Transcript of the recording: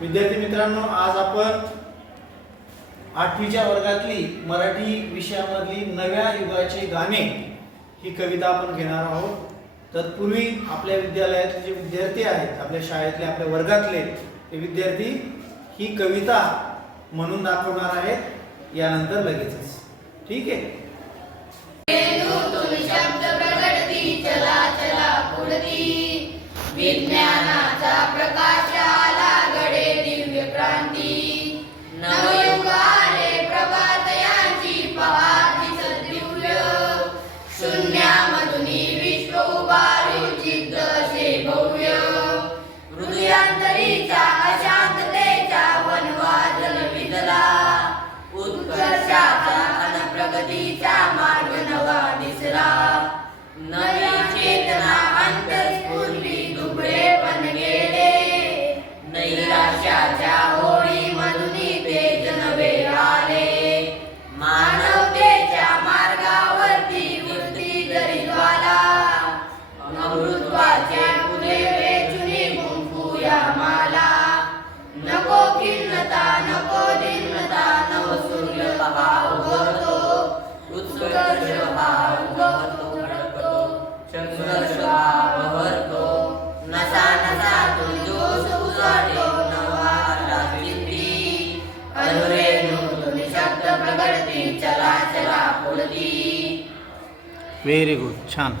विद्यार्थी मित्रांनो, आज आपण 8वीच्या वर्गातली मराठी विषयामधली नव्या युगाचे गाणे ही कविता आपण घेणार आहोत। तत्पूर्वी आपल्या विद्यालयातले जे विद्यार्थी आहेत, आपल्या शाळेतले, आपल्या वर्गातले ते विद्यार्थी ही कविता म्हणून दाखवणार आहेत यानंतर लगेचच। ठीक आहे। चला चला पुढती विज्ञानाचा प्रकाश आला गडे दिव्य क्रांती नवयुग आले प्रभातयांची पहाती सद्दिव्य शून्यामधून विश्व उभारू जिद्द असे भव्य हृदयांतरीचा अशांततेचा वनवादन विजला उत्कर्षाचा अन प्रगतीचा मार्ग नवा दिसला नवी चेतना अंतस्फूर्ती दुबळे पण गेले नैराश्याच्या होळी मधून तेज नवे आले मानवतेच्या मार्गावरती वृत्ती जरी ज्वाला अमृतत्वाचे फुले वेचुनी गुंफूया माला नको खिन्नता नको दीनता नव सूर्य भाव उगवतो उत्कर्ष भाव उगवतो बहरतो नसा नसातून जोश उजाडतो नवा राजकीर्ती अनुरेणूतून शब्द प्रगटती चला चला पुढती। व्हेरी गुड, छान।